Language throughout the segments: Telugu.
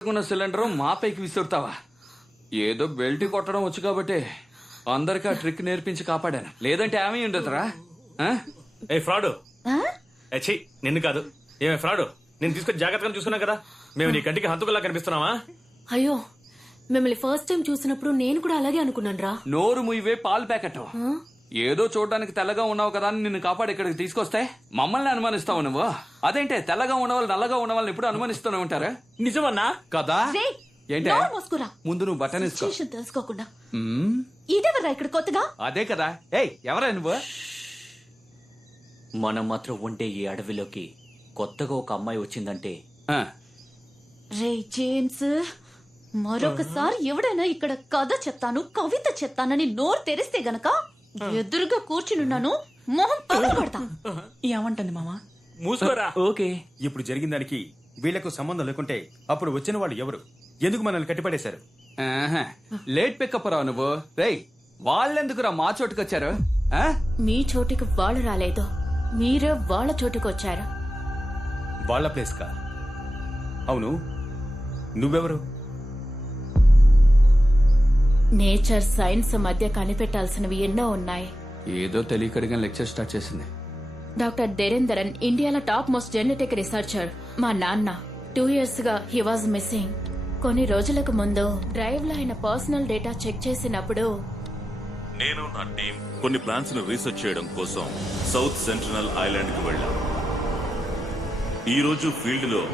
సిలిండర్ మా పైకి విసురుతావా? ఏదో బెల్ట్ కొట్టడం వచ్చు కాబట్టి అందరికి ఆ ట్రిక్ నేర్పించి కాపాడాను. లేదంటే ఏమీ ఉండదురా. ఏ ఫ్రాడ్ నిన్ను కాదు. ఏమే ఫ్రాడ్, నేను తీసుకొని జాగ్రత్తగా చూసుకున్నా కదా. మేము నీ కంటికి హంతకుల్లా కనిపిస్తున్నావా? అయ్యో, మిమ్మల్ని ఫస్ట్ టైం చూసినప్పుడు నేను కూడా అలాగే అనుకున్నాను రా. నోరు ముయ్యవే పాలు ప్యాకెట్. ఏదో చూడడానికి తెల్లగా ఉన్నావు కదా అని నిన్ను కాపాడి ఇక్కడికి తీసుకొస్తే మమ్మల్ని అనుమానిస్తావు నువ్వు. అదేంటే తెల్లగా ఉన్నవాళ్ళు నల్లగా ఉన్న వాళ్ళని ఎప్పుడు అనుమానిస్తూనే ఉంటారా? నిజమన్నా కదా? ఏంటే ముందు నువ్వు బటన్ ఇసుకో. తెలుసుకోకుండా ఇదేవరా ఇక్కడ కొత్తగా? అదే కదా. ఏయ్ ఎవరా నువ్వు? మనం మాత్రం ఉండే ఈ అడవిలోకి కొత్తగా ఒక అమ్మాయి వచ్చిందంటే రే జేమ్స్, మరొకసారి ఎవడైనా ఇక్కడ కథ చెప్తాను కవిత చెప్తానని నోరు తెరిస్తే గనక ఎదురుగా కూర్చునున్నాను, మొహం పగలగొడతా. ఏమంటుంది మామా? మూసుకోరా. ఓకే, ఇప్పుడు జరిగిన దానికి వీళ్లకు సంబంధం లేకుంటే అప్పుడు వచ్చిన వాళ్ళు ఎవరు? ఎందుకు మనల్ని కట్టిపడేశారు? లేట్ పికప్ రావు నువ్వు. రేయ్ వాళ్ళెందుకురా మా చోటుకు వచ్చారు? మీ చోటికి వాళ్ళు రాలేదు, మీరే వాళ్ళ చోటుకు వచ్చారు. వాళ్ళ ప్లేస్ కా? అవును, నువ్వెవరు? నేచర్ సైన్స్ మధ్య కనిపెట్టాల్సినవి ఎన్నో ఉన్నాయి. ఏదో తెలియకడిగా లెక్చర్ స్టార్ట్ చేసింది. డాక్టర్ దేరేందరన్ ఇండియాలో టాప్ మోస్ట్ జెనెటిక్ రీసెర్చర్. మా నాన్న 2 years గా హీ వాజ్ మిస్సింగ్. కొన్ని రోజులకు ముందు డ్రైవ్ లో ఆయన పర్సనల్ డేటా చెక్ చేసినప్పుడు నేను నా టీం కొన్ని ప్లాన్స్ ను రీసెర్చ్ చేయడం కోసం సౌత్ సెంట్రల్ ఐలాండ్ కి వెళ్ళాం. ఈ రోజు ఫీల్డ్ లో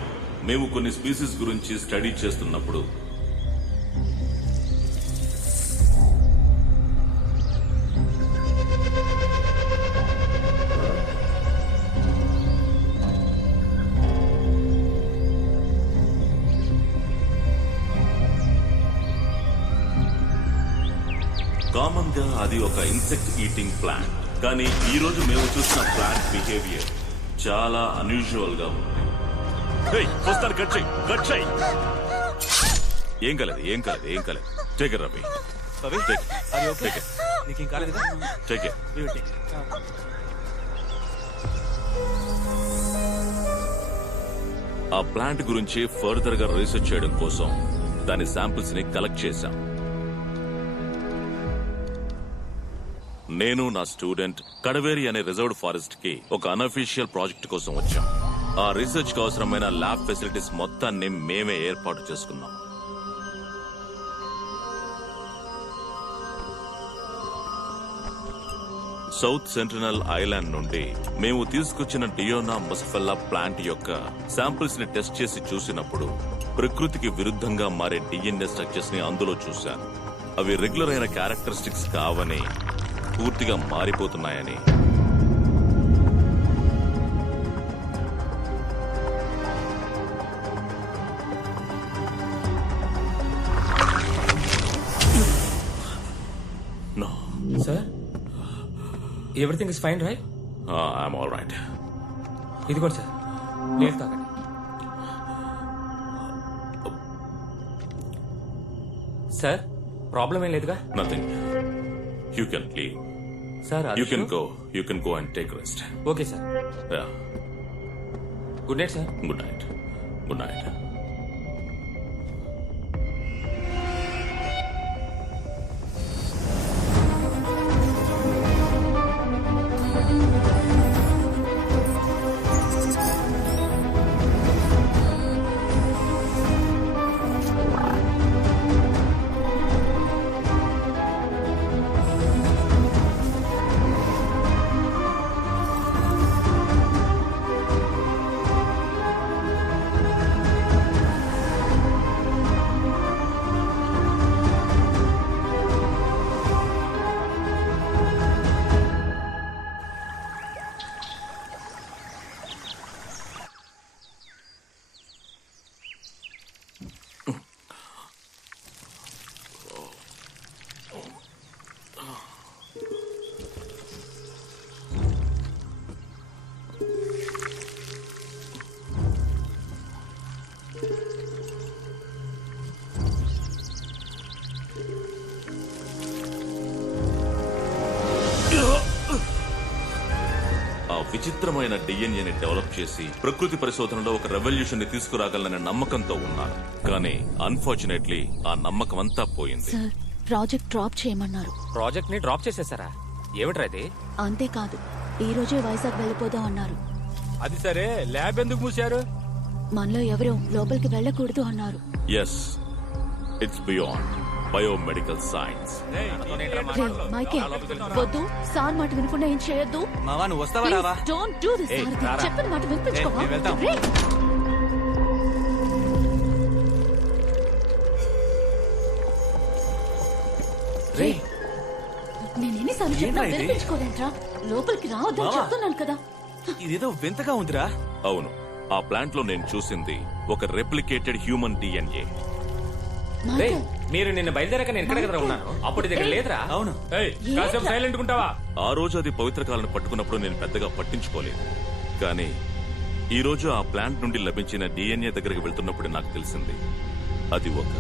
మేము కొన్ని స్పీసీస్ గురించి స్టడీ చేస్తున్నప్పుడు కామన్ గా అది ఒక ఇన్సెక్ట్ ఈటింగ్ ప్లాంట్. కానీ ఈ రోజు మేము చూసిన ప్లాంట్ బిహేవియర్ చాలా అన్యూజువల్ గా ఉంది. ఏం కాలేదు, ఏం కాలేదు, ఏం కాలేదు. Take it Ravi. Take it. ఆ ప్లాంట్ గురించి ఫర్దర్ గా రీసెర్చ్ చేయడం కోసం దాని శాంపిల్స్ ని కలెక్ట్ చేశాం. నేను నా స్టూడెంట్ కడవేరి అనే రిజర్వ్డ్ ఫారెస్ట్ కి ఒక అన్అఫీషియల్ ప్రాజెక్ట్ కోసం వచ్చాం. ఆ రీసెర్చ్ కు అవసరమైన ల్యాబ్ ఫెసిలిటీస్ మొత్తాన్ని మేమే ఏర్పాటు చేసుకున్నాం. సౌత్ సెంట్రల్ ఐలాండ్ నుండి మేము తీసుకొచ్చిన డియోనా ముసఫెల్లా ప్లాంట్ యొక్క శాంపిల్స్ ని టెస్ట్ చేసి చూసినప్పుడు ప్రకృతికి విరుద్ధంగా మారే డిఎన్ఏ స్ట్రక్చర్స్ ని అందులో చూశాను. అవి రెగ్యులర్ అయిన క్యారెక్టరిస్టిక్స్ కావని, పూర్తిగా మారిపోతున్నాయని. No. Sir, everything is fine, right? I'm all right. ఇదిగోండి సార్, నీళ్ళు తాగండి. సార్, ప్రాబ్లం ఏం లేదుగా? Nothing. You can leave. Sir, You can go. You can go and take rest. Okay sir. Yeah. Good night sir. Good night. Good night. విచిత్రమైన డిఎన్ఏని డెవలప్ చేసి ప్రకృతి పరిశోధనలో ఒక రెవల్యూషన్ ని తీసుకురాగలననే నమ్మకంతో ఉన్నాను. కానీ అన్ఫార్చునేట్లీ ఆ నమ్మకం అంతా పోయింది. సార్ ప్రాజెక్ట్ డ్రాప్ చేయమన్నారు. ప్రాజెక్ట్ ని డ్రాప్ చేసేసారా? ఏమిట్రా ఇది? అంతేకాదు ఈ రోజే వైజాగ్ వెళ్ళిపోదాం అన్నారు. అది సరే, ల్యాబ్ ఎందుకు మూసారు? మనలో ఎవరో లోపలికి వెళ్ళకూడదు అన్నారు. Yes, it's beyond biomedical science. రే, మైకే వద్దు, సార్ మాట వినకుండా ఏం చేయొద్దు. మావా నువ్వు వస్తావా రావా? Don't do this. చెప్పిన మాట వినిపించుకోవా? మేము వెళ్తాం. రే, రే నేను ఎన్నిసార్లు చెప్పినా వినిపించుకోలేంట్రా? లోపలికి రావద్దని చెప్తున్నాను కదా. ఇదేదో వింతగా ఉందిరా. అవును, ఆ ప్లాంట్ లో నేను చూసింది ఒక రెప్లికేటెడ్ హ్యూమన్ డిఎన్ఏ. రే మీరు నిన్న బయలుదేరాక నేను ఎక్కడ దగ్గర ఉన్నాను, అప్పుడు దగ్గర లేదురా. అవును. కాసేపు సైలెంట్ ఉంటావా? ఆ రోజు అది పవిత్ర కాలను పట్టుకున్నప్పుడు నేను పెద్దగా పట్టించుకోలేదు. కానీ ఈ రోజు ఆ ప్లాంట్ నుండి లభించిన డిఎన్ఏ దగ్గరికి వెళ్తున్నప్పుడు నాకు తెలిసింది అది ఒక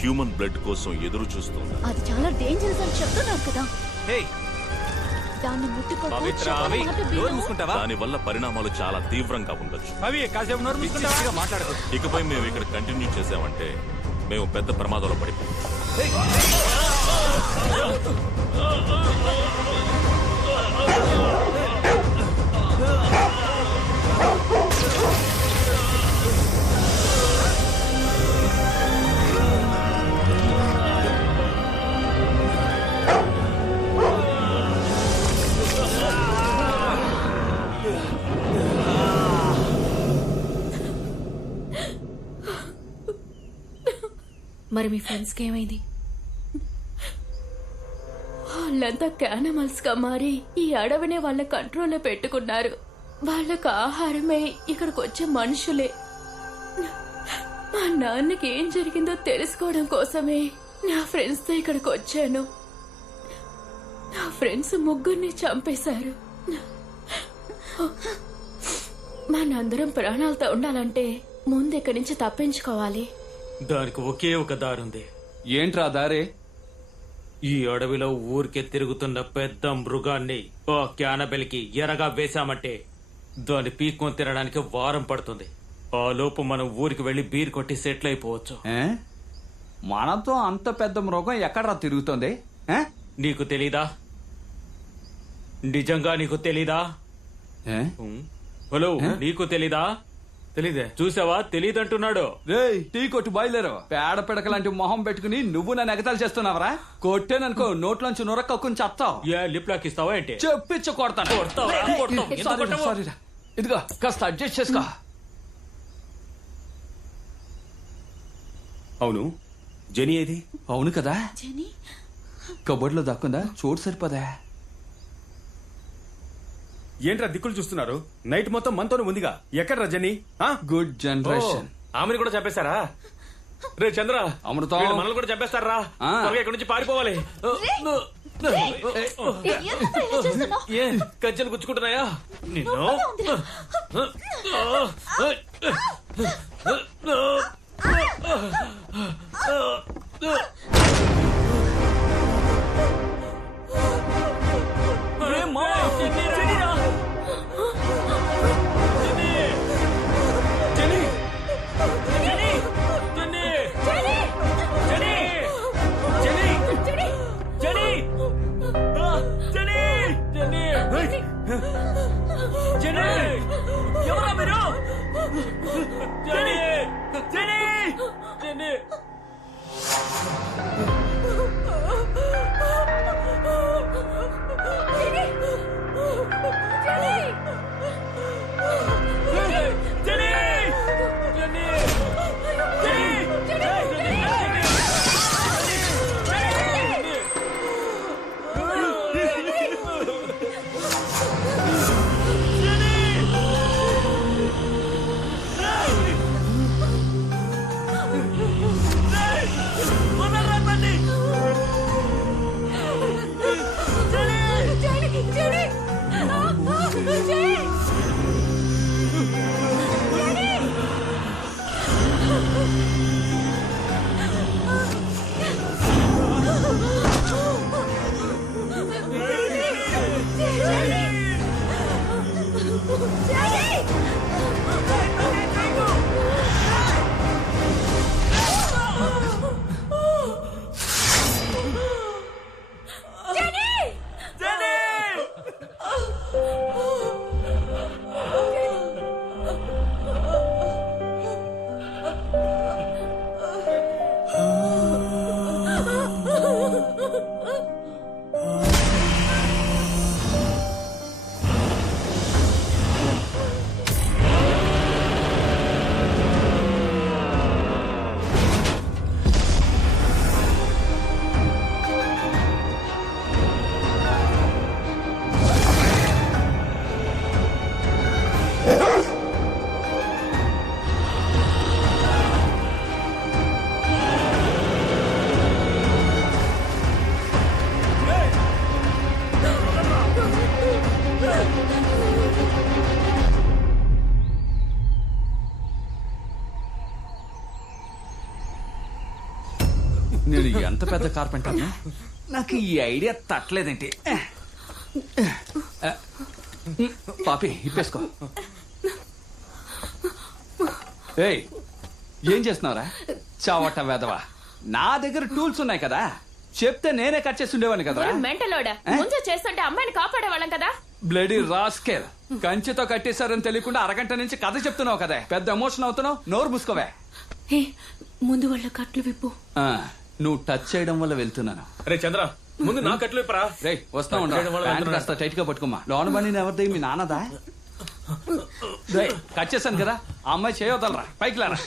హ్యూమన్ బ్లడ్ కోసం ఎదురు చూస్తుంది. అది చాలా డేంజరస్ అని చెప్తున్నారు కదా. హే దాన్ని ముట్టుకోకు. పవిత్ర, చెప్పిన అవి మాట నోరు విను. మూసుకుంటావా? దాని వల్ల పరిణామాలు చాలా తీవ్రంగా ఉండొచ్చు. అవి కాసేపు నోరు మూసుకుంటావా? మాట్లాడకు. ఇకపై మేము ఇక్కడ కంటిన్యూ చేసామంటే మేము పెద్ద ప్రమాదంలో పడిపోయాం. మరి మీ ఫ్రెండ్స్ కి ఏమైంది? వాళ్ళంతా క్యానిమల్స్ గా మారి ఈ అడవినే వాళ్ళ కంట్రోల్లో పెట్టుకున్నారు. వాళ్ళకు ఆహారమే ఇక్కడికి వచ్చే మనుషులే. మా నాన్నకి ఏం జరిగిందో తెలుసుకోవడం కోసమే నా ఫ్రెండ్స్ తో ఇక్కడికి వచ్చాను. నా ఫ్రెండ్స్ ముగ్గురిని చంపేశారు. మనందరం ప్రాణాలతో ఉండాలంటే ముందు ఇక్కడి నుంచి తప్పించుకోవాలి. దానికి ఒకే ఒక దారుంది. ఏంట్రా దారే? ఈ అడవిలో ఊరికే తిరుగుతున్న పెద్ద మృగాన్ని ఆ క్యానబెల్కి ఎరగా వేశామంటే దాన్ని పీక్కొని తినడానికి వారం పడుతుంది. ఆ లోపు మనం ఊరికి వెళ్లి బీర్ కొట్టి సెటిల్ అయిపోవచ్చు. మనతో అంత పెద్ద మృగం ఎక్కడ్రా తిరుగుతోంది? నీకు తెలీదా? నిజంగా నీకు తెలీదా? హలో, నీకు తెలీదా? తెలీదే. చూసావా, తెలీదంటున్నాడు. రేయ్, టీ కొట్టు బయలుదేరు. పేడ పిడక లాంటి మొహం పెట్టుకుని నువ్వు నన్ను ఎగతాలు చేస్తున్నావరా? కొట్టేననుకో నోట్లోంచి నొరక్కని చెప్తావు. ఏ లిప్ లాక్ ఇస్తావా ఏంటి? చెప్పించు కొడతాను. కొడతావా? కొడతాం. ఎందుకు కొట్టవు? సారీరా. ఇదిగో కాస్త అడ్జస్ట్ చేసుకో. అవును, జెనీ ఏది? అవును కదా, జెనీ, కబోర్డ్ లో దక్కుందా? చోటు సరిపోదా? ఏంట్రా దిక్కులు చూస్తున్నారు? నైట్ మొత్తం మనతోనే ఉందిగా. ఎక్కడ్రా జెనీ? Good generation. ఆమెను కూడా చంపేశారా? రే చంద్ర, అమృతం. వీళ్ళు మనల్ని కూడా చంపేస్తారా? త్వరగా ఇక్కడి నుంచి పారిపోవాలి. ఎందుకు ఇలా చేస్తున్నావ్? ఏ కజ్జలు గుచ్చుకుంటున్నాయా నిన్ను? ఎవరా మీరు? నేను ఎంత పెద్ద కార్పెంటర్ను నాకు ఈ ఐడియా తట్టలేదేంటి. పాపి ఇప్పేసుకో. ఏయ్ ఏం చేస్తున్నావురా చావట వేదవా? నా దగ్గర టూల్స్ ఉన్నాయి కదా, చెప్తే నేనే కట్ చేసి ఉండేవాడిని కదరా. మెంటలోడా ముందు చేస్తుంటే అమ్మాయిని కాపాడేవాళ్ళం కదా. బ్లడీ రాస్కెల్, కంచెతో కట్టేశారని తెలియకుండా అరగంట నుంచి కథ చెప్తున్నావు కదా, పెద్ద ఎమోషన్ అవుతున్నావు. నోరు మూసుకోవే. ముందు వాళ్ళ కట్లు విప్పు. నువ్వు టచ్ చేయడం వల్ల వెళ్తున్నాను. రే చంద్ర, ముందు నా కట్లు ఇప్పరా. రే వస్తా ఉండు, కాస్త టైట్ గా పట్టుకోమా. లోన బండి ఎవరిది, మీ నాన్నదా? కట్ చేశాను కదా, ఆ అమ్మాయి చేయవదలరా, పైకి లారా.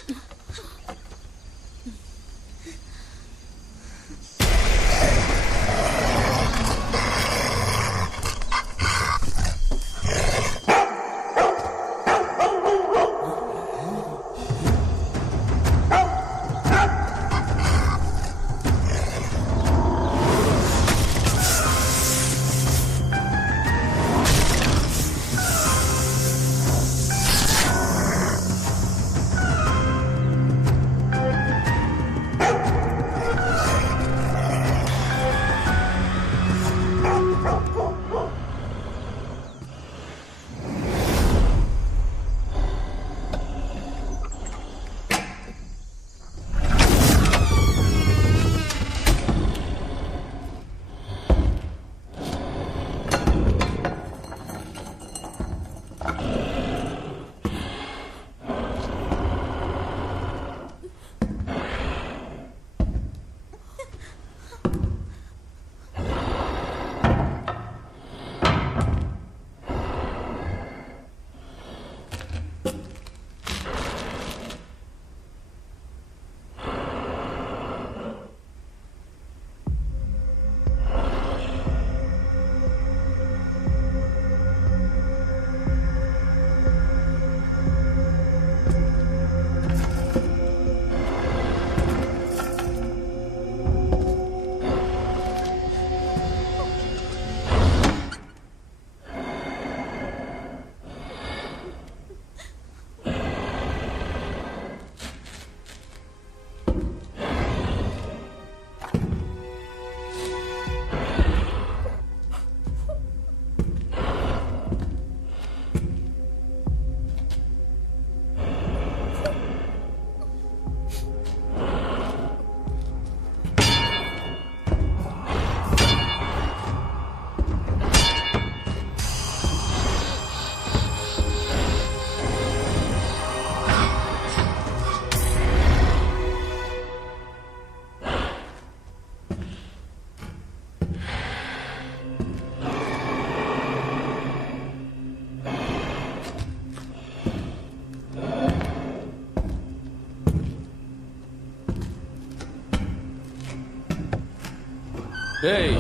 ఏయ్,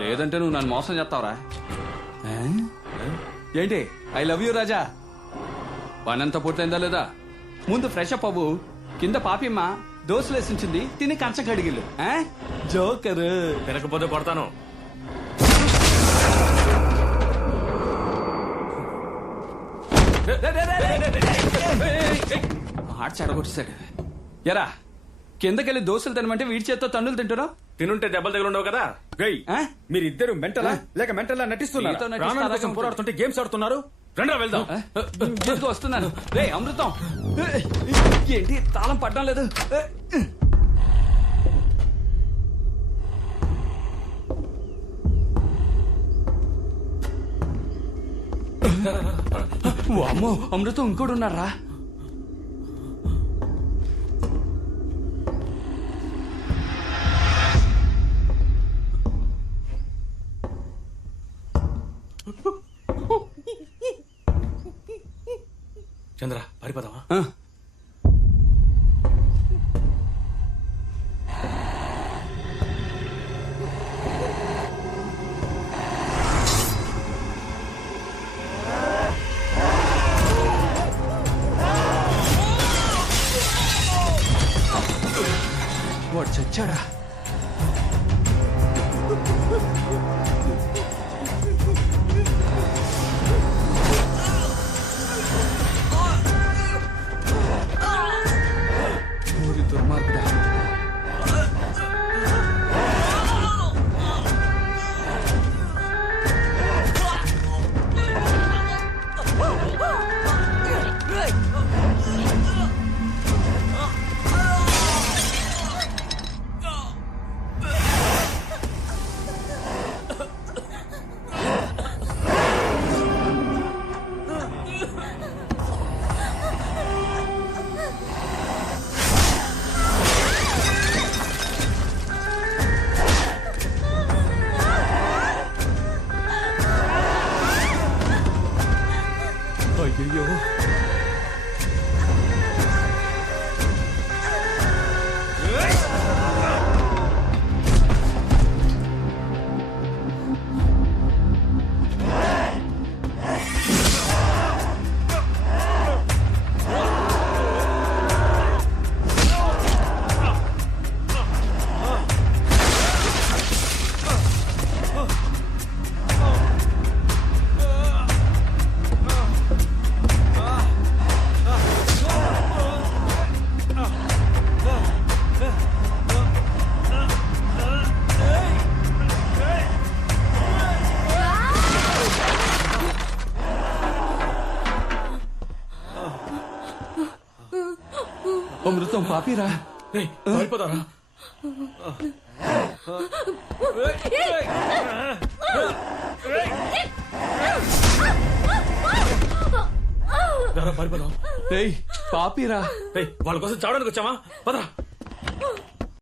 లేదంటే నువ్వు నన్ను మోసం చేస్తావురా. ఏంటి ఐ లవ్ యూ రాజా? పనంతా పూర్తయిందా లేదా? ముందు ఫ్రెష్ అప్ అవ్వు. కింద పాపిమ్మ దోశలు వేసించింది, తిని కంచం కడిగిల్లు. జోకర్ తినకపోతే కొడతాను. మాట చెడగొట్టేశాడు. ఎరా కిందకెళ్ళి దోశలు తినమంటే వీడి చేత్తో తండ్రులు తింటున్నావు. తినుంటే దెబ్బలు తగులుండవు కదా. మీరిద్దరు మెంటలా లేక మెంటలా నటిస్తున్నారు? ప్రాణాల కోసం పోరాడుతుంటే గేమ్స్ ఆడుతున్నారు. రండి వెళ్దాం. వస్తున్నాను. రే అమృతం, ఏంటి తాళం పడ్డం లేదు? అమ్మో అమృతం ఇంకోడు ఉన్నారా? చంద్ర పారిపోదామా? వాడు చచ్చాడా? దుర్మార్గుడా. అమృతం పాపిరా. రేయ్, పారిపోతారా? పారిపోదాం. రేయ్ పాపిరా. వాళ్ళ కోసం చావడానికి వచ్చామా? పదరా.